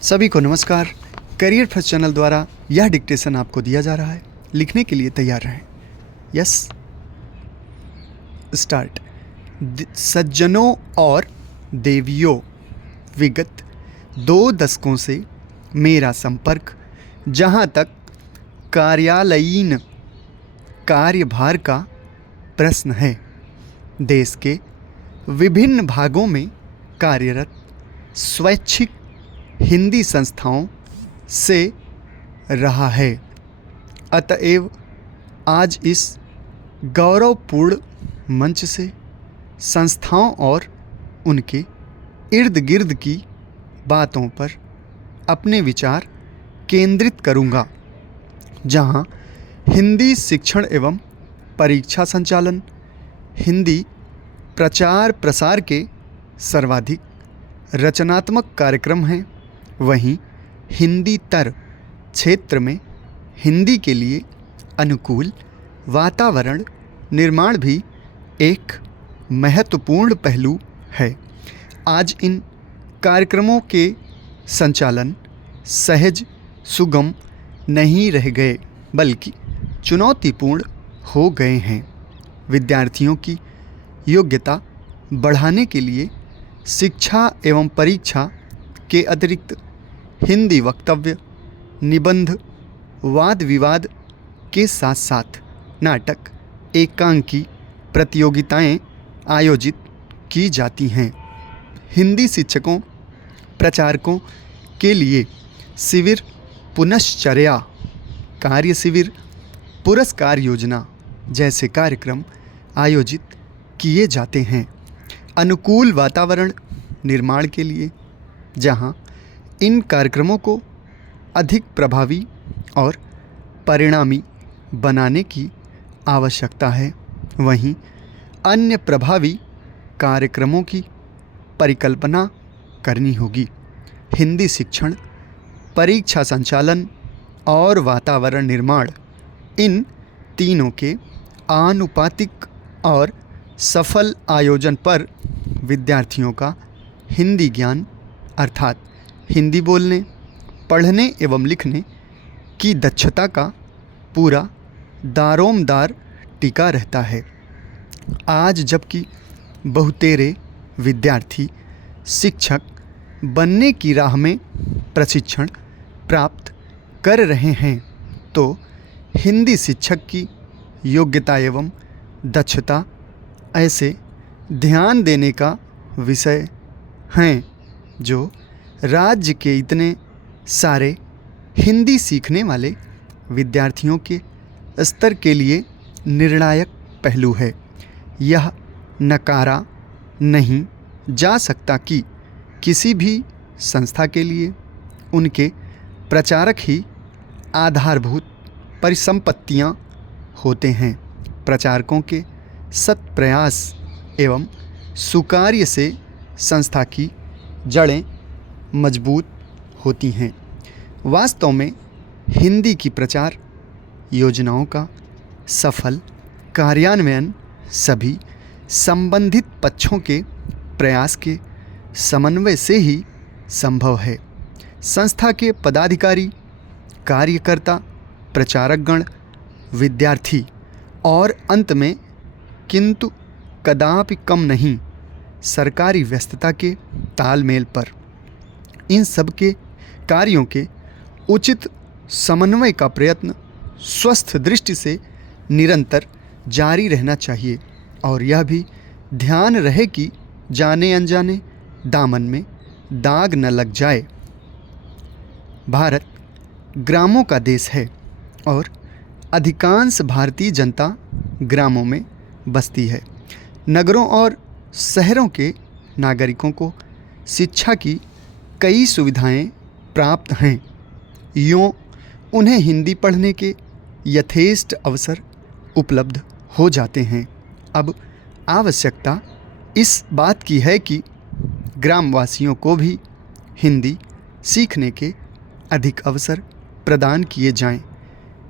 सभी को नमस्कार। करियर फर्स्ट चैनल द्वारा यह डिक्टेशन आपको दिया जा रहा है। लिखने के लिए तैयार रहें। Yes, start. सज्जनों और देवियों, विगत 2 दशकों से मेरा संपर्क जहाँ तक कार्यालयीन कार्यभार का प्रश्न है, देश के विभिन्न भागों में कार्यरत स्वैच्छिक हिंदी संस्थाओं से रहा है। अतएव आज इस गौरवपूर्ण मंच से संस्थाओं और उनके इर्द गिर्द की बातों पर अपने विचार केंद्रित करूंगा, जहां हिंदी शिक्षण एवं परीक्षा संचालन, हिंदी प्रचार प्रसार के सर्वाधिक रचनात्मक कार्यक्रम हैं, वहीं हिंदीतर क्षेत्र में हिंदी के लिए अनुकूल वातावरण निर्माण भी एक महत्वपूर्ण पहलू है। आज इन कार्यक्रमों के संचालन सहज सुगम नहीं रह गए, बल्कि चुनौतीपूर्ण हो गए हैं। विद्यार्थियों की योग्यता बढ़ाने के लिए शिक्षा एवं परीक्षा के अतिरिक्त हिंदी वक्तव्य, निबंध, वाद विवाद के साथ साथ नाटक, एकांकी प्रतियोगिताएं आयोजित की जाती हैं। हिंदी शिक्षकों प्रचारकों के लिए शिविर, पुनश्चर्या, कार्य शिविर, पुरस्कार योजना जैसे कार्यक्रम आयोजित किए जाते हैं। अनुकूल वातावरण निर्माण के लिए, जहां इन कार्यक्रमों को अधिक प्रभावी और परिणामी बनाने की आवश्यकता है, वहीं अन्य प्रभावी कार्यक्रमों की परिकल्पना करनी होगी। हिंदी शिक्षण, परीक्षा संचालन और वातावरण निर्माण, इन तीनों के आनुपातिक और सफल आयोजन पर विद्यार्थियों का हिंदी ज्ञान अर्थात हिंदी बोलने, पढ़ने एवं लिखने की दक्षता का पूरा दारोमदार टिका रहता है। आज जबकि बहुतेरे विद्यार्थी शिक्षक बनने की राह में प्रशिक्षण प्राप्त कर रहे हैं, तो हिंदी शिक्षक की योग्यता एवं दक्षता ऐसे ध्यान देने का विषय हैं, जो राज्य के इतने सारे हिंदी सीखने वाले विद्यार्थियों के स्तर के लिए निर्णायक पहलू है। यह नकारा नहीं जा सकता कि किसी भी संस्था के लिए उनके प्रचारक ही आधारभूत परिसंपत्तियां होते हैं। प्रचारकों के सत प्रयास एवं सुकार्य से संस्था की जड़ें मजबूत होती हैं। वास्तव में हिंदी की प्रचार योजनाओं का सफल कार्यान्वयन सभी संबंधित पक्षों के प्रयास के समन्वय से ही संभव है। संस्था के पदाधिकारी, कार्यकर्ता, प्रचारकगण, विद्यार्थी और अंत में किंतु कदापि कम नहीं सरकारी व्यस्तता के तालमेल पर इन सब के कार्यों के उचित समन्वय का प्रयत्न स्वस्थ दृष्टि से निरंतर जारी रहना चाहिए, और यह भी ध्यान रहे कि जाने अनजाने दामन में दाग न लग जाए। भारत ग्रामों का देश है और अधिकांश भारतीय जनता ग्रामों में बसती है। नगरों और शहरों के नागरिकों को शिक्षा की कई सुविधाएं प्राप्त हैं। यूँ उन्हें हिंदी पढ़ने के यथेष्ट अवसर उपलब्ध हो जाते हैं। अब आवश्यकता इस बात की है कि ग्रामवासियों को भी हिंदी सीखने के अधिक अवसर प्रदान किए जाएं।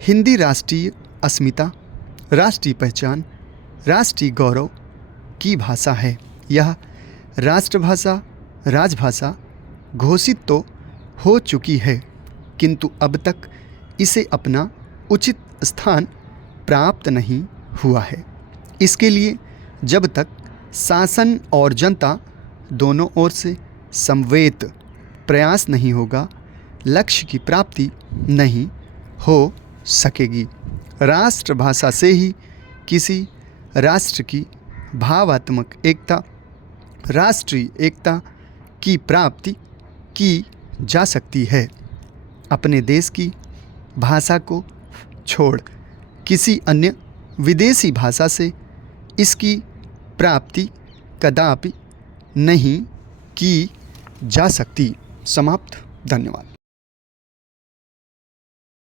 हिंदी राष्ट्रीय अस्मिता, राष्ट्रीय पहचान, राष्ट्रीय गौरव की भाषा है। यह राष्ट्रभाषा, राजभाषा घोषित तो हो चुकी है, किंतु अब तक इसे अपना उचित स्थान प्राप्त नहीं हुआ है। इसके लिए जब तक शासन और जनता दोनों ओर से समवेत प्रयास नहीं होगा, लक्ष्य की प्राप्ति नहीं हो सकेगी। राष्ट्रभाषा से ही किसी राष्ट्र की भावात्मक एकता, राष्ट्रीय एकता की प्राप्ति की जा सकती है। अपने देश की भाषा को छोड़ किसी अन्य विदेशी भाषा से इसकी प्राप्ति कदापि नहीं की जा सकती। समाप्त। धन्यवाद।